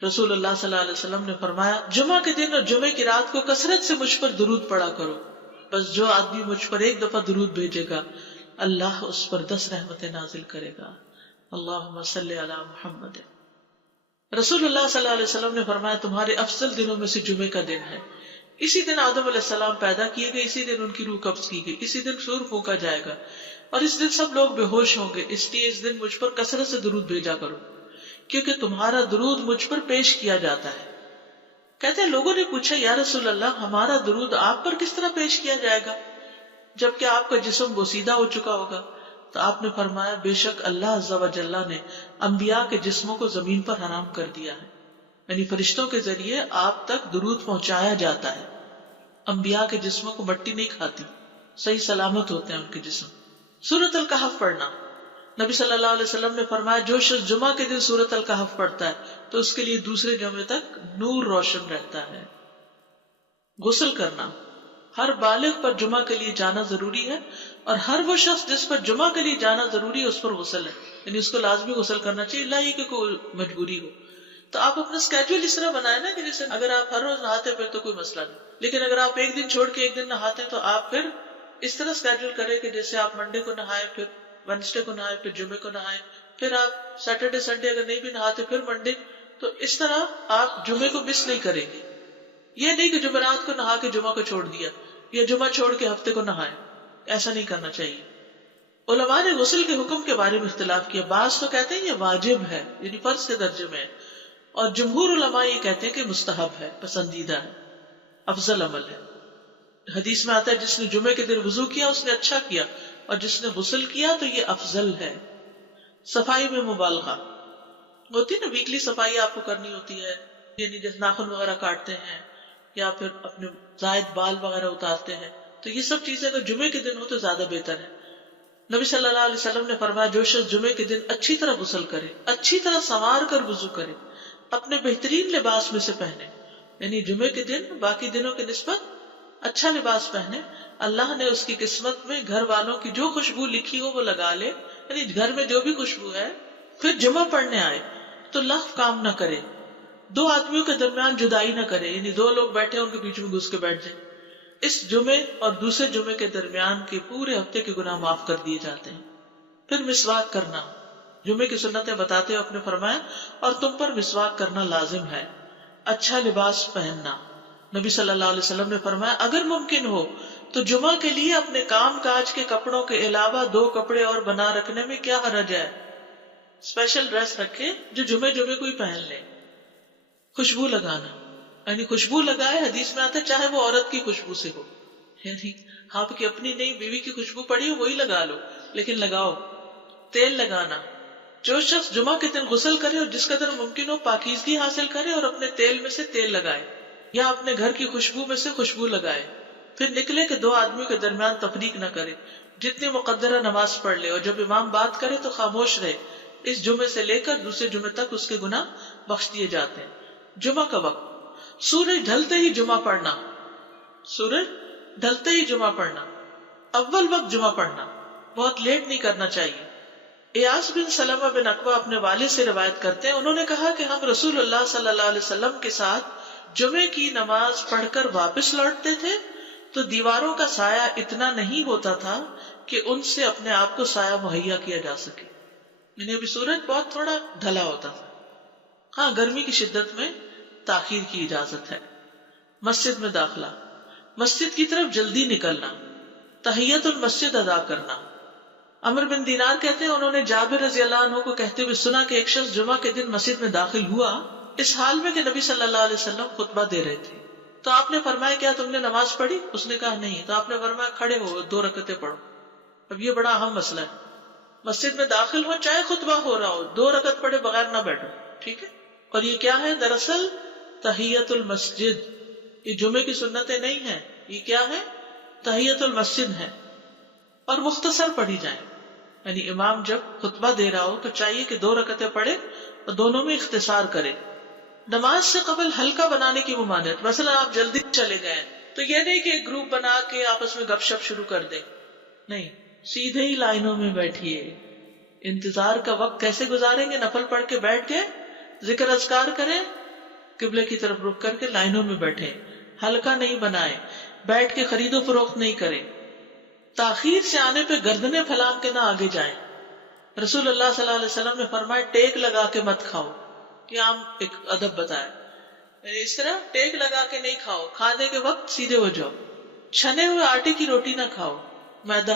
رسول اللہ صلی اللہ علیہ وسلم نے فرمایا جمعہ کے دن اور جمعے کی رات کو کثرت سے مجھ پر درود پڑا کرو، بس جو آدمی مجھ پر ایک دفعہ درود بھیجے گا اللہ اس پر 10 رحمتیں نازل کرے گا۔ اللہم صلی علی محمد۔ رسول اللہ صلی اللہ علیہ وسلم نے فرمایا تمہارے افضل دنوں میں سے جمعے کا دن ہے، اسی دن آدم علیہ السلام پیدا کیے گئے، اسی دن ان کی روح قبض کی گئی، اسی دن سور پھونکا جائے گا اور اس دن سب لوگ بے ہوش ہوں گے، اس لیے اس دن مجھ پر کثرت سے درود بھیجا کرو کیونکہ تمہارا درود مجھ پر پیش کیا جاتا ہے۔ کہتے ہیں لوگوں نے پوچھا یا رسول اللہ ہمارا درود آپ پر کس طرح پیش کیا جائے گا جبکہ آپ کا جسم بوسیدہ ہو چکا ہوگا؟ تو آپ نے فرمایا بے شک اللہ عز و جل نے انبیاء کے جسموں کو زمین پر حرام کر دیا ہے، یعنی فرشتوں کے ذریعے آپ تک درود پہنچایا جاتا ہے۔ انبیاء کے جسموں کو مٹی نہیں کھاتی، صحیح سلامت ہوتے ہیں ان کے جسم۔ سورۃ الکہف پڑھنا، نبی صلی اللہ علیہ وسلم نے فرمایا جو شخص جمعہ کے دن سورۃ الکہف پڑھتا ہے تو اس کے لیے دوسرے جمعے تک نور روشن رہتا ہے۔ غسل کرنا، ہر بالغ پر جمعہ کے لیے جانا ضروری ہے اور ہر وہ شخص جس پر جمعہ کے لیے جانا ضروری ہے اس پر غسل ہے، یعنی اس کو لازمی غسل کرنا چاہیے، اللہ ہی کہ کوئی مجبوری ہو۔ تو آپ اپنا اسکیجول اس طرح بنائیں نا کہ جیسے اگر آپ ہر روز نہاتے پھر تو کوئی مسئلہ نہیں، لیکن اگر آپ ایک دن چھوڑ کے ایک دن نہاتے ہیں تو آپ پھر اس طرح اسکیجول کریں کہ جیسے آپ منڈے کو نہائے، پھر وینسڈے کو نہائے، پھر جمعے کو نہائے، پھر آپ سیٹرڈے سنڈے اگر نہیں بھی نہاتے پھر منڈے، تو اس طرح آپ جمعے کو مس نہیں کریں گے۔ یہ نہیں کہ جمعرات کو نہا کے جمعہ کو چھوڑ دیا یا جمعہ چھوڑ کے ہفتے کو نہائے، ایسا نہیں کرنا چاہیے۔ علماء نے غسل کے حکم کے بارے میں اختلاف کیا، بعض تو کہتے ہیں یہ واجب ہے یعنی فرض کے درجے میں ہے، اور جمہور علماء یہ کہتے ہیں کہ مستحب ہے، پسندیدہ ہے، افضل عمل ہے۔ حدیث میں آتا ہے جس نے جمعے کے دن وضو کیا اس نے اچھا کیا اور جس نے غسل کیا تو یہ افضل ہے۔ صفائی میں مبالغہ ہوتی ہے نا، ویکلی صفائی آپ کو کرنی ہوتی ہے، یعنی جیسے ناخن وغیرہ کاٹتے ہیں یا پھر اپنے زائد بال وغیرہ اتارتے ہیں، تو یہ سب چیزیں اگر جمعے کے دن ہو تو زیادہ بہتر ہے۔ نبی صلی اللہ علیہ وسلم نے فرمایا جو شخص جمعے کے دن اچھی طرح غسل کرے، اچھی طرح سنوار کر وضو کرے، اپنے بہترین لباس میں سے پہنے، یعنی جمعے کے دن باقی دنوں کے نسبت اچھا لباس پہنے، اللہ نے اس کی قسمت میں گھر والوں کی جو خوشبو لکھی ہو وہ لگا لے، یعنی گھر میں جو بھی خوشبو ہے، پھر جمعہ پڑھنے آئے تو لغو کام نہ کرے، دو آدمیوں کے درمیان جدائی نہ کرے، یعنی دو لوگ بیٹھے ان کے بیچ میں گھس کے بیٹھ جائے۔ اس جمعے اور دوسرے جمعے کے درمیان کے پورے ہفتے کے گناہ معاف کر دیے جاتے ہیں۔ پھر مسواک کرنا، جمعے کی سنتیں بتاتے ہوئے اپنے فرمایا اور تم پر مسواک کرنا لازم ہے۔ اچھا لباس پہننا، نبی صلی اللہ علیہ وسلم نے فرمایا اگر ممکن ہو تو جمعہ کے لیے اپنے کام کاج کے کپڑوں کے علاوہ 2 کپڑے اور بنا رکھنے میں کیا حرج ہے، اسپیشل ڈریس رکھے جو جمعے کو ہی پہن لے۔ خوشبو لگانا، یعنی خوشبو لگائے، حدیث میں آتا ہے چاہے وہ عورت کی خوشبو سے ہو، یعنی آپ کی اپنی نہیں، بیوی کی خوشبو پڑی ہو وہی لگا لو، لیکن لگاؤ۔ تیل لگانا، جو شخص جمعہ کے دن غسل کرے اور جس قدر ممکن ہو پاکیزگی حاصل کرے اور اپنے تیل میں سے تیل لگائے یا اپنے گھر کی خوشبو میں سے خوشبو لگائے، پھر نکلے کہ 2 آدمیوں کے درمیان تفریق نہ کرے، جتنی مقدرہ نماز پڑھ لے، اور جب امام بات کرے تو خاموش رہے، اس جمعے سے لے کر دوسرے جمعے تک اس کے گناہ بخش دیے جاتے ہیں۔ جمعہ کا وقت، سورج ڈھلتے ہی جمعہ پڑھنا، سورج ڈھلتے ہی جمعہ پڑھنا، اول وقت جمعہ پڑھنا، بہت لیٹ نہیں کرنا چاہیے۔ ایاس بن سلمہ بن عقبہ اپنے والد سے روایت کرتے ہیں، انہوں نے کہا کہ ہم رسول اللہ صلی اللہ علیہ وسلم کے ساتھ جمعے کی نماز پڑھ کر واپس لوٹتے تھے تو دیواروں کا سایہ اتنا نہیں ہوتا تھا کہ ان سے اپنے آپ کو سایہ مہیا کیا جا سکے، یعنی ابھی سورج بہت تھوڑا ڈھلا ہوتا تھا۔ ہاں گرمی کی شدت میں تاخیر کی اجازت ہے۔ مسجد میں داخلہ، مسجد کی طرف جلدی نکلنا، تحیت المسجد ادا کرنا۔ عمرو بن دینار کہتے ہیں انہوں نے جابر رضی اللہ عنہ کو کہتے ہوئے سنا کہ ایک شخص جمعہ کے دن مسجد میں داخل ہوا اس حال میں کہ نبی صلی اللہ علیہ وسلم خطبہ دے رہے تھے، تو آپ نے فرمایا کیا تم نے نماز پڑھی؟ اس نے کہا نہیں، تو آپ نے فرمایا کھڑے ہو 2 رکعتیں پڑھو۔ اب یہ بڑا اہم مسئلہ ہے، مسجد میں داخل ہو چاہے خطبہ ہو رہا ہو 2 رکعت پڑھے بغیر نہ بیٹھو، ٹھیک ہے؟ اور یہ کیا ہے؟ دراصل تحیت المسجد، یہ جمعے کی سنتیں نہیں ہیں، یہ کیا ہے؟ تحیت المسجد ہے، اور مختصر پڑھی جائیں، یعنی امام جب خطبہ دے رہا ہو تو چاہیے کہ 2 رکعتیں پڑھے اور دونوں میں اختصار کرے۔ نماز سے قبل ہلکا بنانے کی ممانعت، مثلا آپ جلدی چلے گئے تو یہ نہیں کہ ایک گروپ بنا کے آپس میں گپ شپ شروع کر دیں، نہیں، سیدھے ہی لائنوں میں بیٹھیے، انتظار کا وقت کیسے گزاریں گے؟ نفل پڑھ کے بیٹھ کے ذکر اذکار کریں، قبلے کی طرف رخ کر کے لائنوں میں بیٹھیں، حلقہ نہیں بنائیں، بیٹھ کے خرید و فروخت نہیں کریں، تاخیر سے آنے پہ گردنیں پھلانگ کے نہ آگے جائیں۔ رسول اللہ صلی اللہ علیہ وسلم نے فرمایا ٹیک لگا کے مت کھاؤ، یہ عام ایک ادب بتایا، یعنی اس طرح ٹیک لگا کے نہیں کھاؤ، کھانے کے وقت سیدھے ہو جاؤ۔ چھنے ہوئے آٹے کی روٹی نہ کھاؤ، میدا۔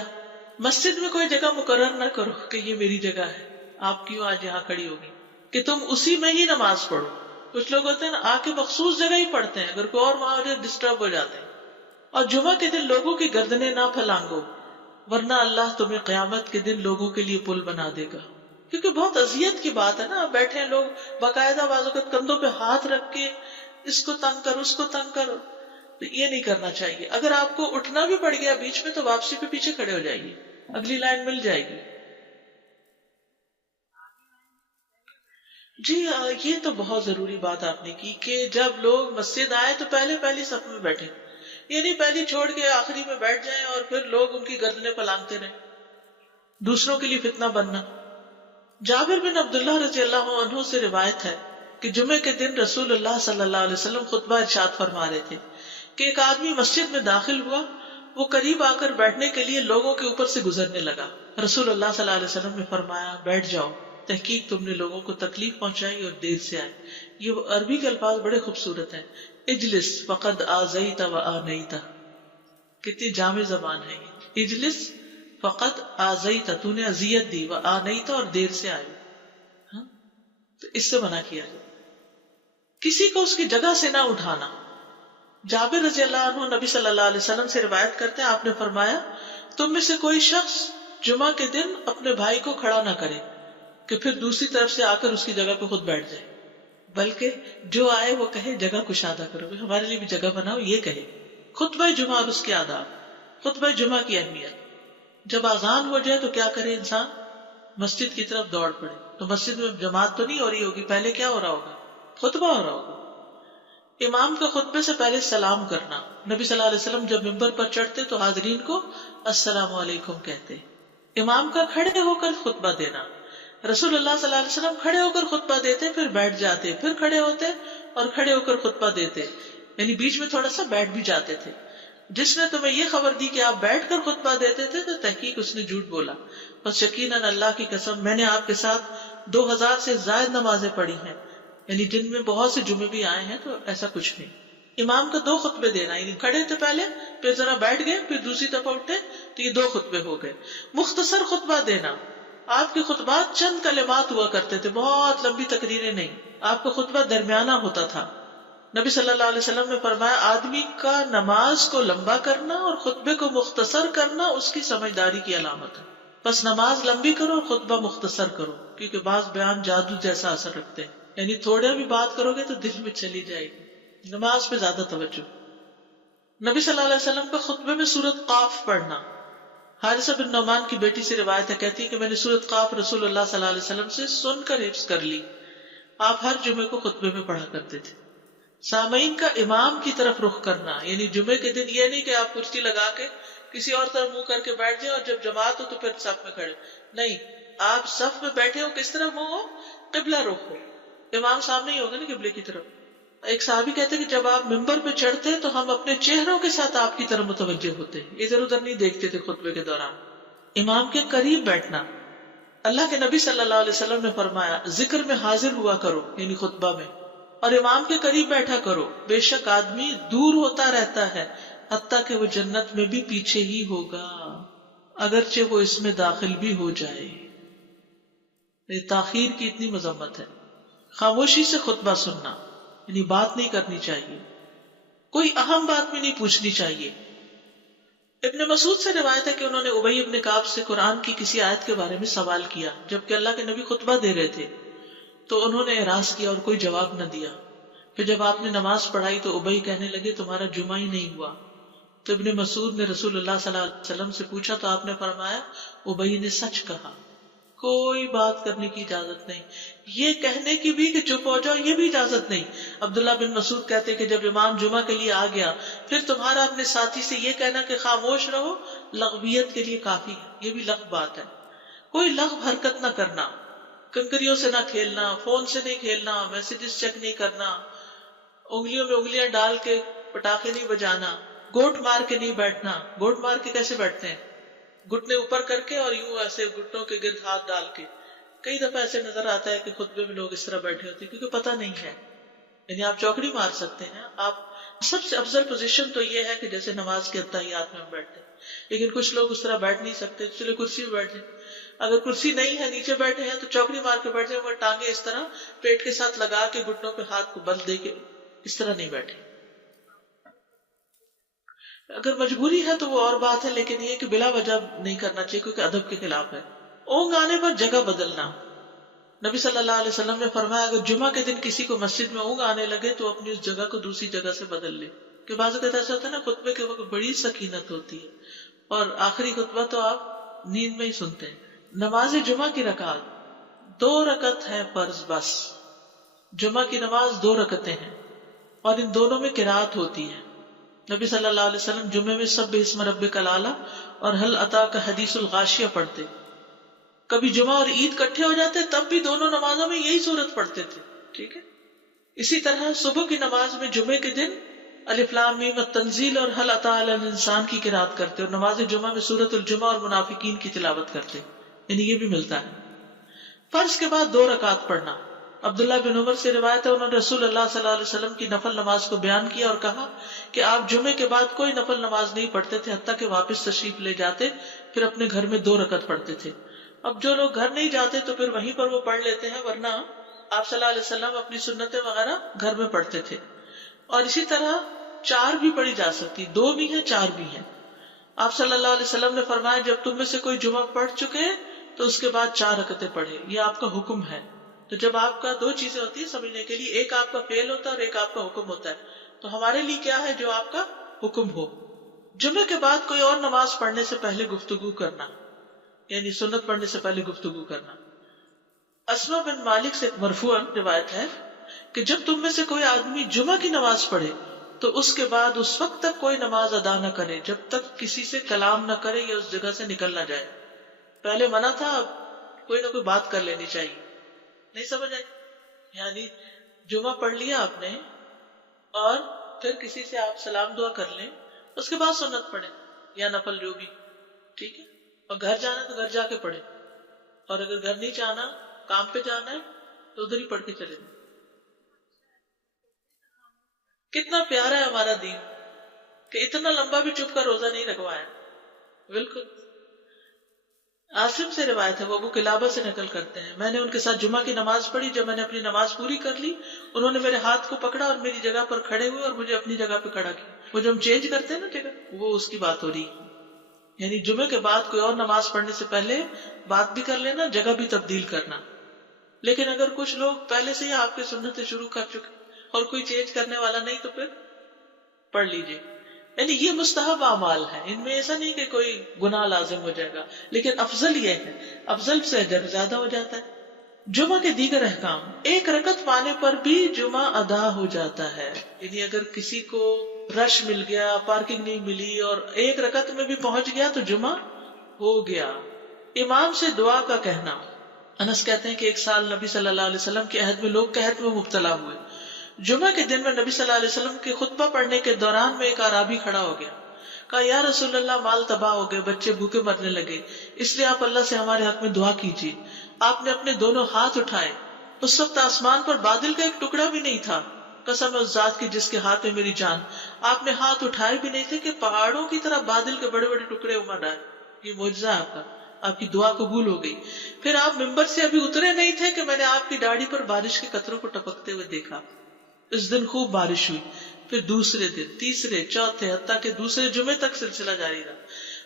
مسجد میں کوئی جگہ مقرر نہ کرو کہ یہ میری جگہ ہے، آپ کیوں آج یہاں کھڑی ہوگی، کہ تم اسی میں ہی نماز پڑھو۔ کچھ لوگ ہوتے ہیں نا آ کے مخصوص جگہ ہی پڑھتے ہیں، اگر کوئی اور وہاں ہو جائے ڈسٹرب ہو جاتے ہیں۔ اور جمعہ کے دن لوگوں کی گردنیں نہ پھلانگو، ورنہ اللہ تمہیں قیامت کے دن لوگوں کے لیے پل بنا دے گا۔ کیونکہ بہت اذیت کی بات ہے نا، بیٹھے ہیں لوگ باقاعدہ بعض اوقات کندھوں پہ ہاتھ رکھ کے اس کو تنگ کرو اس کو تنگ کرو، تو یہ نہیں کرنا چاہیے۔ اگر آپ کو اٹھنا بھی پڑ گیا بیچ میں تو واپسی پہ پیچھے کھڑے ہو جائیے، اگلی لائن مل جائے گی۔ جی یہ تو بہت ضروری بات آپ نے کی کہ جب لوگ مسجد آئے تو پہلی صف میں بیٹھے، یہ نہیں پہلی چھوڑ کے آخری میں بیٹھ جائیں اور پھر لوگ ان کی گردنیں پلانگتے رہیں، دوسروں کے لیے فتنہ بننا۔ جابر بن عبداللہ رضی اللہ عنہ سے روایت ہے کہ جمعے کے دن رسول اللہ صلی اللہ علیہ وسلم خطبہ ارشاد فرما رہے تھے کہ ایک آدمی مسجد میں داخل ہوا، وہ قریب آ کر بیٹھنے کے لیے لوگوں کے اوپر سے گزرنے لگا۔ رسول اللہ صلی اللہ علیہ وسلم نے فرمایا بیٹھ جاؤ، تحقیق تم نے لوگوں کو تکلیف پہنچائی اور دیر سے آئے۔ یہ عربی کے الفاظ بڑے خوبصورت ہیں، اجلس فقد آذیت و آنیت، کتنی جامع زبان ہے یہ۔ اجلس فقط آذیت، تو نے اذیت دی، و آنیت، اور دیر سے آئے، ہاں؟ تو اس سے منع کیا جائے۔ کسی کو اس کی جگہ سے نہ اٹھانا۔ جابر رضی اللہ عنہ نبی صلی اللہ علیہ وسلم سے روایت کرتے ہیں، آپ نے فرمایا تم میں سے کوئی شخص جمعہ کے دن اپنے بھائی کو کھڑا نہ کرے کہ پھر دوسری طرف سے آ کر اس کی جگہ پہ خود بیٹھ جائے، بلکہ جو آئے وہ کہے جگہ کشادہ کرو، ہمارے لیے بھی جگہ بناؤ، یہ کہے۔ خطبہ جمعہ اور اس کے آداب۔ خطبہ جمعہ کی اہمیت، جب اذان ہو جائے تو کیا کرے انسان؟ مسجد کی طرف دوڑ پڑے۔ تو مسجد میں جماعت تو نہیں ہو رہی ہوگی، پہلے کیا ہو رہا ہوگا؟ خطبہ ہو رہا ہوگا۔ امام کا خطبے سے پہلے سلام کرنا۔ نبی صلی اللہ علیہ وسلم جب ممبر پر چڑھتے تو حاضرین کو السلام علیکم کہتے۔ امام کا کھڑے ہو کر خطبہ دینا۔ رسول اللہ صلی اللہ علیہ وسلم کھڑے ہو کر خطبہ دیتے، پھر بیٹھ جاتے، پھر کھڑے ہوتے اور کھڑے ہو کر خطبہ دیتے، یعنی بیچ میں تھوڑا سا بیٹھ بھی جاتے تھے۔ جس نے تمہیں یہ خبر دی کہ آپ بیٹھ کر خطبہ دیتے تھے تو تحقیق اس نے جھوٹ بولا، بس یقیناً اللہ کی قسم میں نے آپ کے ساتھ 2000 سے زائد نمازیں پڑھی ہیں، یعنی جن میں بہت سے جمعے بھی آئے ہیں، تو ایسا کچھ نہیں۔ امام کا 2 خطبے دینا، یعنی کھڑے تھے پہلے، پھر ذرا بیٹھ گئے، پھر دوسری دفعہ اٹھے، تو یہ 2 خطبے ہو گئے۔ مختصر خطبہ دینا۔ آپ کے خطبات چند کلمات ہوا کرتے تھے، بہت لمبی تقریریں نہیں، آپ کا خطبہ درمیانہ ہوتا تھا۔ نبی صلی اللہ علیہ وسلم نے فرمایا آدمی کا نماز کو لمبا کرنا اور خطبے کو مختصر کرنا اس کی سمجھداری کی علامت ہے۔ بس نماز لمبی کرو اور خطبہ مختصر کرو، کیونکہ بعض بیان جادو جیسا اثر رکھتے ہیں، یعنی تھوڑے بھی بات کرو گے تو دل میں چلی جائے گی۔ نماز پہ زیادہ توجہ۔ نبی صلی اللہ علیہ وسلم کا خطبے میں سورۃ قاف پڑھنا۔ حارثہ بن نعمان کی بیٹی سے روایت ہے، کہتی ہے کہ میں نے سورۃ قاف رسول اللہ صلی اللہ علیہ وسلم سے سن کر حفظ کر لی۔ آپ ہر جمعے کو خطبے میں پڑھا کرتے تھے۔ سامعین کا امام کی طرف رخ کرنا، یعنی جمعے کے دن یہ نہیں کہ آپ کرسی لگا کے کسی اور طرف منہ کر کے بیٹھ جائیں اور جب جماعت ہو تو پھر صف میں کھڑے، نہیں، آپ صف میں بیٹھے ہو، کس طرف منہ ہو؟ قبلہ رخ ہو، امام سامنے ہی ہوگا نا قبلے کی طرف۔ ایک صحابی کہتے کہ جب آپ ممبر پہ چڑھتے تو ہم اپنے چہروں کے ساتھ آپ کی طرف متوجہ ہوتے، ادھر ادھر نہیں دیکھتے تھے خطبے کے دوران۔ امام کے قریب بیٹھنا۔ اللہ کے نبی صلی اللہ علیہ وسلم نے فرمایا ذکر میں حاضر ہوا کرو، یعنی خطبہ میں، اور امام کے قریب بیٹھا کرو، بے شک آدمی دور ہوتا رہتا ہے حتیٰ کہ وہ جنت میں بھی پیچھے ہی ہوگا اگرچہ وہ اس میں داخل بھی ہو جائے۔ یہ تاخیر کی اتنی مذمت ہے۔ خاموشی سے خطبہ سننا، یعنی بات نہیں کرنی چاہیے، کوئی اہم بات بھی نہیں پوچھنی چاہیے۔ ابن مسعود سے روایت ہے کہ انہوں نے ابی ابن کعب سے قرآن کی کسی آیت کے بارے میں سوال کیا جبکہ اللہ کے نبی خطبہ دے رہے تھے، تو انہوں نے اعراض کیا اور کوئی جواب نہ دیا۔ پھر جب آپ نے نماز پڑھائی تو ابی کہنے لگے تمہارا جمعہ ہی نہیں ہوا۔ تو ابن مسعود نے رسول اللہ صلی اللہ علیہ وسلم سے پوچھا تو آپ نے فرمایا ابی نے سچ کہا، کوئی بات کرنے کی اجازت نہیں، یہ کہنے کی بھی کہ چپ ہو جاؤ یہ بھی اجازت نہیں۔ عبداللہ بن مسعود کہتے کہ جب امام جمعہ کے لیے آ گیا پھر تمہارا اپنے ساتھی سے یہ کہنا کہ خاموش رہو لغویت کے لیے کافی ہے، یہ بھی لغو بات ہے۔ کوئی لغو حرکت نہ کرنا، کنکریوں سے نہ کھیلنا، فون سے نہیں کھیلنا، میسیجز چیک نہیں کرنا، انگلیوں میں انگلیاں ڈال کے پٹاخے نہیں بجانا، گوٹ مار کے نہیں بیٹھنا۔ گوٹ مار کے کیسے بیٹھتے ہیں؟ گھٹنے اوپر کر کے اور یوں ایسے گھٹنوں کے گرد ہاتھ ڈال کے۔ کئی دفعہ ایسے نظر آتا ہے کہ خطبے میں لوگ اس طرح بیٹھے ہوتے ہیں کیونکہ پتہ نہیں ہے، یعنی آپ چوکڑی مار سکتے ہیں۔ آپ سب سے افضل پوزیشن تو یہ ہے کہ جیسے نماز کے اتحیات میں ہم بیٹھتے ہیں، لیکن کچھ لوگ اس طرح بیٹھ نہیں سکتے، چلے کرسی میں بیٹھے۔ اگر کرسی نہیں ہے، نیچے بیٹھے ہیں، تو چوکڑی مار کے بیٹھے، مگر ٹانگیں اس طرح پیٹ کے ساتھ لگا کے گھٹنوں پہ ہاتھ کو بل دے کے اس طرح نہیں بیٹھے۔ اگر مجبوری ہے تو وہ اور بات ہے، لیکن یہ کہ بلا وجہ نہیں کرنا چاہیے کیونکہ ادب کے خلاف ہے۔ اونگ آنے پر جگہ بدلنا، نبی صلی اللہ علیہ وسلم نے فرمایا اگر جمعہ کے دن کسی کو مسجد میں اونگ آنے لگے تو اپنی اس جگہ کو دوسری جگہ سے بدل لے، کہ بعض اوقات ایسا ہوتا ہے نا خطبے کے وقت بڑی سکینت ہوتی ہے اور آخری خطبہ تو آپ نیند میں ہی سنتے ہیں۔ نماز جمعہ کی رکعت 2 رکعت ہے فرض بس۔ جمعہ کی نماز 2 رکعتیں ہیں اور ان دونوں میں قرات ہوتی ہے۔ نبی صلی اللہ علیہ وسلم جمعے میں سبح اسم ربک الاعلی اور هل اتاک حدیث الغاشیہ پڑھتے۔ کبھی جمعہ اور عید کٹھے ہو جاتے تب بھی دونوں نمازوں میں یہی سورت پڑھتے تھے، ٹھیک ہے۔ اسی طرح صبح کی نماز میں جمعے کے دن الف لام میم التنزیل اور هل اتى علی الانسان کی قرات کرتے اور نماز جمعہ میں سورۃ الجمعہ اور منافقین کی تلاوت کرتے، یعنی یہ بھی ملتا ہے۔ فرض کے بعد 2 رکعت پڑھنا، عبداللہ بن عمر سے روایت ہے انہوں نے رسول اللہ صلی اللہ علیہ وسلم کی نفل نماز کو بیان کیا اور کہا کہ آپ جمعے کے بعد کوئی نفل نماز نہیں پڑھتے تھے حتیٰ کہ واپس تشریف لے جاتے، پھر اپنے گھر میں 2 رکعت پڑھتے تھے۔ اب جو لوگ گھر نہیں جاتے تو پھر وہیں پر وہ پڑھ لیتے ہیں، ورنہ آپ صلی اللہ علیہ وسلم اپنی سنتیں وغیرہ گھر میں پڑھتے تھے۔ اور اسی طرح 4 بھی پڑھی جا سکتی، 2 بھی ہیں 4 بھی ہیں۔ آپ صلی اللہ علیہ وسلم نے فرمایا جب تم میں سے کوئی جمعہ پڑھ چکے تو اس کے بعد 4 رکعتیں پڑھے، یہ آپ کا حکم ہے۔ تو جب آپ کا 2 چیزیں ہوتی ہیں سمجھنے کے لیے، ایک آپ کا فعل ہوتا ہے اور ایک آپ کا حکم ہوتا ہے، تو ہمارے لیے کیا ہے جو آپ کا حکم ہو۔ جمعے کے بعد کوئی اور نماز پڑھنے سے پہلے گفتگو کرنا، یعنی سنت پڑھنے سے پہلے گفتگو کرنا۔ اسما بن مالک سے مرفوعاً روایت ہے کہ جب تم میں سے کوئی آدمی جمعہ کی نماز پڑھے تو اس کے بعد اس وقت تک کوئی نماز ادا نہ کرے جب تک کسی سے کلام نہ کرے یا اس جگہ سے نکل نہ جائے۔ پہلے منع تھا، اب کوئی نہ کوئی بات کر لینی چاہیے، نہیں سمجھ آئی؟ یعنی جمعہ پڑھ لیا آپ نے اور پھر کسی سے آپ سلام دعا کر لیں، اس کے بعد سنت پڑھیں یا نفل جو بھی، ٹھیک ہے۔ اور گھر جانا تو گھر جا کے پڑھیں، اور اگر گھر نہیں جانا کام پہ جانا ہے تو ادھر ہی پڑھ کے چلے جائیں۔ کتنا پیارا ہے ہمارا دین کہ اتنا لمبا بھی چپ کر روزہ نہیں رکھوایا۔ بالکل عاصم سے روایت ہے، وہ ابو قلابہ سے نقل کرتے ہیں، میں نے ان کے ساتھ جمعہ کی نماز پڑھی، جب میں نے اپنی نماز پوری کر لی انہوں نے میرے ہاتھ کو پکڑا اور میری جگہ پر کھڑے ہوئے اور مجھے اپنی جگہ پہ کھڑا کیا۔ وہ جو ہم چینج کرتے ہیں نا جگہ، وہ اس کی بات ہو رہی ہے، یعنی جمعے کے بعد کوئی اور نماز پڑھنے سے پہلے بات بھی کر لینا، جگہ بھی تبدیل کرنا۔ لیکن اگر کچھ لوگ پہلے سے ہی آپ کے سنتیں شروع کر چکے اور کوئی چینج کرنے والا نہیں تو پھر پڑھ لیجئے۔ یعنی یہ مستحب اعمال ہیں، ان میں ایسا نہیں کہ کوئی گناہ لازم ہو جائے گا، لیکن افضل یہ ہے، افضل سے اجر زیادہ ہو جاتا ہے۔ جمعہ کے دیگر احکام، 1 رکعت پانے پر بھی جمعہ ادا ہو جاتا ہے، یعنی اگر کسی کو رش مل گیا، پارکنگ نہیں ملی اور 1 رکعت میں بھی پہنچ گیا تو جمعہ ہو گیا۔ امام سے دعا کا کہنا، انس کہتے ہیں کہ ایک سال نبی صلی اللہ علیہ وسلم کے عہد میں لوگ قحط میں مبتلا ہوئے۔ جمعہ کے دن میں نبی صلی اللہ علیہ وسلم کے خطبہ پڑھنے کے دوران میں ایک اعرابی کھڑا ہو گیا، کہا یا رسول اللہ مال تباہ ہو گئے، بچے بھوکے مرنے لگے، اس لیے آپ اللہ سے ہمارے حق میں دعا کیجیے۔ آپ نے اپنے دونوں ہاتھ اٹھائے، اس وقت آسمان پر بادل کا ایک ٹکڑا بھی نہیں تھا، قسم اس ذات کی جس کے ہاتھ میں میری جان، آپ نے ہاتھ اٹھائے بھی نہیں تھے کہ پہاڑوں کی طرح بادل کے بڑے بڑے ٹکڑے امڑ آئے۔ یہ معجزہ ہے آپ کا، آپ کی دعا قبول ہو گئی۔ پھر آپ ممبر سے ابھی اترے نہیں تھے کہ میں نے آپ کی داڑھی پر بارش کے قطروں کو ٹپکتے ہوئے دیکھا۔ اس دن خوب بارش ہوئی، پھر دوسرے دن، تیسرے، چوتھے، حتیٰ کہ دوسرے جمعے تک سلسلہ جاری رہا۔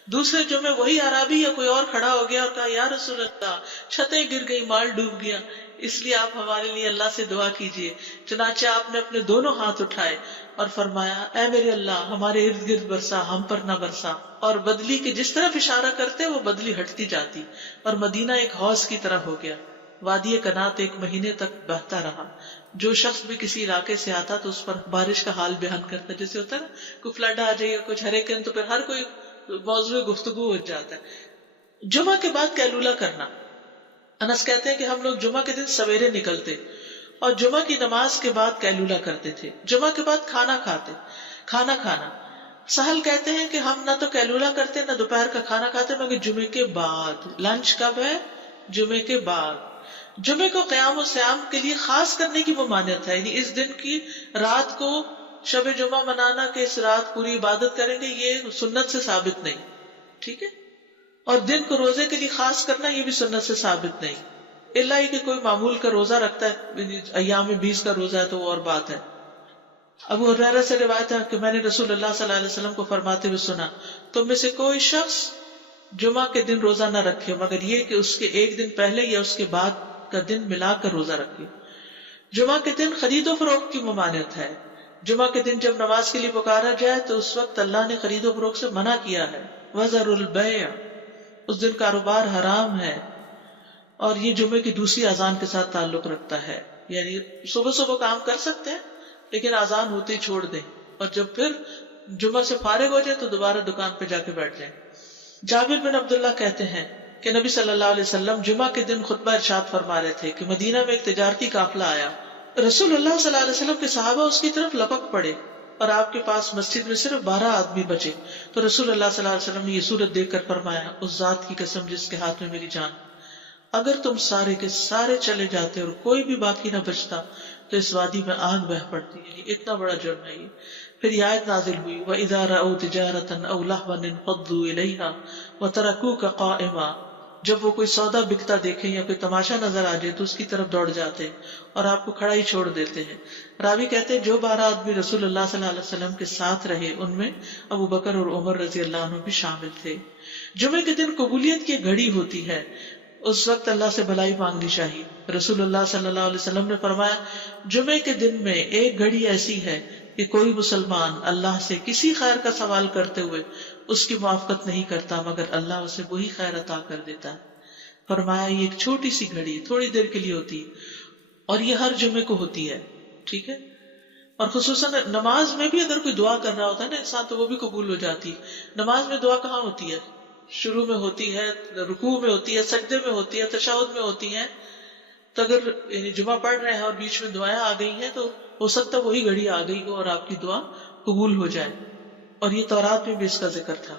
دوسرے جمعے وہی اعرابی یا کوئی اور کھڑا ہو گیا اور کہا یا رسول اللہ چھتیں گر گئی، مال ڈوب گیا، اس لیے آپ ہمارے لیے اللہ سے دعا کیجیے۔ چنانچہ آپ نے اپنے دونوں ہاتھ اٹھائے اور فرمایا اے میرے اللہ ہمارے ارد گرد برسا، ہم پر نہ برسا، اور بدلی کے جس طرف اشارہ کرتے وہ بدلی ہٹتی جاتی اور مدینہ ایک حوض کی طرح ہو گیا۔ وادی کنات 1 مہینے تک بہتا رہا۔ جو شخص بھی کسی علاقے سے آتا تو اس پر بارش کا حال بیان کرتا، جیسے ہوتا ہے نا کوئی فلڈ آ جائے یا کچھ ہریکن، تو پھر ہر کوئی موضوع گفتگو ہو جاتا ہے۔ جمعہ کے بعد قیلولہ کرنا. انس کہتے ہیں کہ ہم لوگ جمعہ کے دن سویرے نکلتے اور جمعہ کی نماز کے بعد قیلولہ کرتے تھے. جمعہ کے بعد کھانا کھانا. سہل کہتے ہیں کہ ہم نہ تو قیلولہ کرتے نہ دوپہر کا کھانا کھاتے مگر جمعے کے بعد. لنچ کب ہے؟ جمعے کے بعد. جمعے کو قیام و سیام کے لیے خاص کرنے کی ممانعت ہے، یعنی اس دن کی رات کو شب جمعہ منانا کہ اس رات پوری عبادت کریں گے، یہ سنت سے ثابت نہیں. ٹھیک ہے. اور دن کو روزے کے لیے خاص کرنا یہ بھی سنت سے ثابت نہیں، الا یہ کہ کوئی معمول کا روزہ رکھتا ہے، ایام 20 کا روزہ ہے تو وہ اور بات ہے. ابو ہریرہ سے روایت ہے کہ میں نے رسول اللہ صلی اللہ علیہ وسلم کو فرماتے ہوئے سنا، تم میں سے کوئی شخص جمعہ کے دن روزہ نہ رکھے مگر یہ کہ اس کے ایک دن پہلے یا اس کے بعد کا دن ملا کر روزہ رکھے. جمعہ کے دن خرید و فروخت کی ممانعت ہے. جمعہ کے دن جب نماز کے لیے پکارا جائے تو اس وقت اللہ نے خرید و فروخت سے منع کیا ہے. وَذَرُوا الْبَيْعَ، اس دن کاروبار حرام ہے. اور یہ جمعے کی دوسری اذان کے ساتھ تعلق رکھتا ہے، یعنی صبح صبح کام کر سکتے ہیں لیکن اذان ہوتے ہی چھوڑ دیں، اور جب پھر جمعہ سے فارغ ہو جائے تو دوبارہ دکان پہ جا کے بیٹھ جائیں. جابر بن عبداللہ کہتے ہیں کہ نبی صلی اللہ علیہ وسلم جمعہ کے دن خطبہ ارشاد فرما رہے تھے کہ مدینہ میں ایک تجارتی قافلہ آیا. رسول اللہ صلی اللہ علیہ وسلم کے صحابہ اس کی طرف لپک پڑے اور آپ کے پاس مسجد میں صرف 12 آدمی بچے. تو رسول اللہ صلی اللہ علیہ وسلم نے یہ صورت دیکھ کر فرمایا، اس ذات کی قسم جس کے ہاتھ میں میری جان، اگر تم سارے کے سارے چلے جاتے اور کوئی بھی باقی نہ بچتا تو اس وادی میں آگ بہ پڑتی. یعنی اتنا بڑا جرم ہے یہ. پھر یہ آیت نازل ہوئی، وَإِذَا رَأَوْا تِجَارَةً أَوْ لَهْوًا انفضوا إِلَيْهَا وَتَرَكُوكَ قَائِمًا، جب وہ کوئی سودا بکتا دیکھیں یا کوئی تماشا نظر آ جائے تو اس کی طرف دوڑ جاتے اور آپ کو کھڑا ہی چھوڑ دیتے ہیں. راوی کہتے ہیں جو 12 آدمی رسول اللہ صلی اللہ علیہ وسلم کے ساتھ رہے ان میں ابو بکر اور عمر رضی اللہ عنہ بھی شامل تھے. جمعے کے دن قبولیت کی گھڑی ہوتی ہے، اس وقت اللہ سے بھلائی مانگنی چاہیے. رسول اللہ صلی اللہ علیہ وسلم نے فرمایا، جمعے کے دن میں ایک گھڑی ایسی ہے کہ کوئی مسلمان اللہ سے کسی خیر کا سوال کرتے ہوئے اس کی موافقت نہیں کرتا مگر اللہ اسے وہی خیر عطا کر دیتا ہے. فرمایا یہ ایک چھوٹی سی گھڑی تھوڑی دیر کے لیے ہوتی ہے اور یہ ہر جمعے کو ہوتی ہے. ٹھیک ہے. اور خصوصاً نماز میں بھی اگر کوئی دعا کر رہا ہوتا ہے نا انسان تو وہ بھی قبول ہو جاتی. نماز میں دعا کہاں ہوتی ہے؟ شروع میں ہوتی ہے، رکوع میں ہوتی ہے، سجدے میں ہوتی ہے، تشہد میں ہوتی ہے. تو اگر یعنی جمعہ پڑھ رہے ہیں اور بیچ میں دعائیں آ گئی ہیں تو ہو سکتا ہے وہی گھڑی آ گئی ہو اور آپ کی دعا قبول ہو جائے. اور یہ تورات میں بھی اس کا ذکر تھا.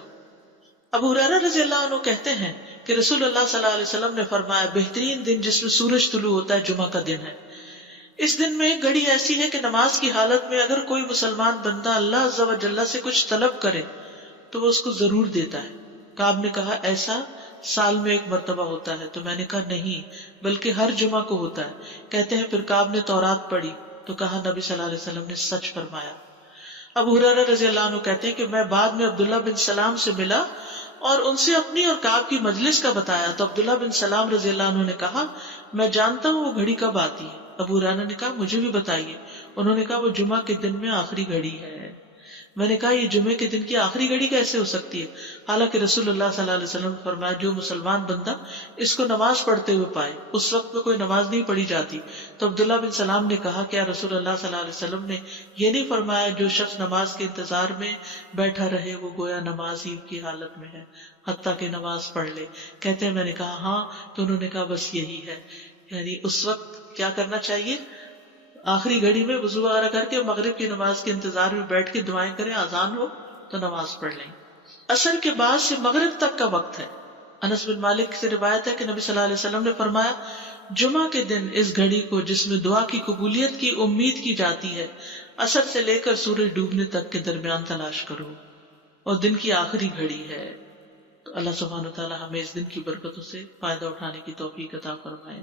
ابو ہریرہ رضی اللہ عنہ کہتے ہیں کہ رسول اللہ صلی اللہ علیہ وسلم نے فرمایا، بہترین دن جس میں سورج طلوع ہوتا ہے جمعہ کا دن ہے. اس دن میں ایک گھڑی ایسی ہے کہ نماز کی حالت میں اگر کوئی مسلمان بندہ اللہ عز و جل سے کچھ طلب کرے تو وہ اس کو ضرور دیتا ہے. کعب نے کہا ایسا سال میں ایک مرتبہ ہوتا ہے؟ تو میں نے کہا نہیں بلکہ ہر جمعہ کو ہوتا ہے. کہتے ہیں پھر کعب نے تورات پڑھی تو کہا نبی صلی اللہ علیہ وسلم نے سچ فرمایا. ابو ہریرہ رضی اللہ عنہ کہتے ہیں کہ میں بعد میں عبداللہ بن سلام سے ملا اور ان سے اپنی اور کعب کی مجلس کا بتایا تو عبداللہ بن سلام رضی اللہ عنہ نے کہا میں جانتا ہوں وہ گھڑی کب آتی ہے. ابو ہریرہ نے کہا مجھے بھی بتائیے. انہوں نے کہا وہ جمعہ کے دن میں آخری گھڑی ہے. میں نے کہا یہ جمعے کے دن کی آخری گھڑی کیسے ہو سکتی ہے؟ حالانکہ رسول اللہ صلی اللہ علیہ وسلم نے فرمایا جو مسلمان بندہ اس کو نماز پڑھتے ہوئے پائے. اس وقت میں کوئی نماز نہیں پڑھی جاتی. تو عبداللہ بن سلام نے کہا کیا رسول اللہ صلی اللہ علیہ وسلم نے یہ نہیں فرمایا جو شخص نماز کے انتظار میں بیٹھا رہے وہ گویا نماز ہی کی حالت میں ہے حتیٰ کہ نماز پڑھ لے؟ کہتے ہیں میں نے کہا ہاں. تو انہوں نے کہا بس یہی ہے. یعنی اس وقت کیا کرنا چاہیے؟ آخری گھڑی میں وضو وغیرہ کر کے مغرب کی نماز کے انتظار میں بیٹھ کے دعائیں کریں، اذان ہو تو نماز پڑھ لیں. عصر کے بعد سے مغرب تک کا وقت ہے. انس بن مالک سے روایت ہے کہ نبی صلی اللہ علیہ وسلم نے فرمایا جمعہ کے دن اس گھڑی کو جس میں دعا کی قبولیت کی امید کی جاتی ہے عصر سے لے کر سورج ڈوبنے تک کے درمیان تلاش کرو اور دن کی آخری گھڑی ہے. تو اللہ سبحانہ وتعالی ہمیں اس دن کی برکتوں سے فائدہ اٹھانے کی توفیق عطا فرمائے.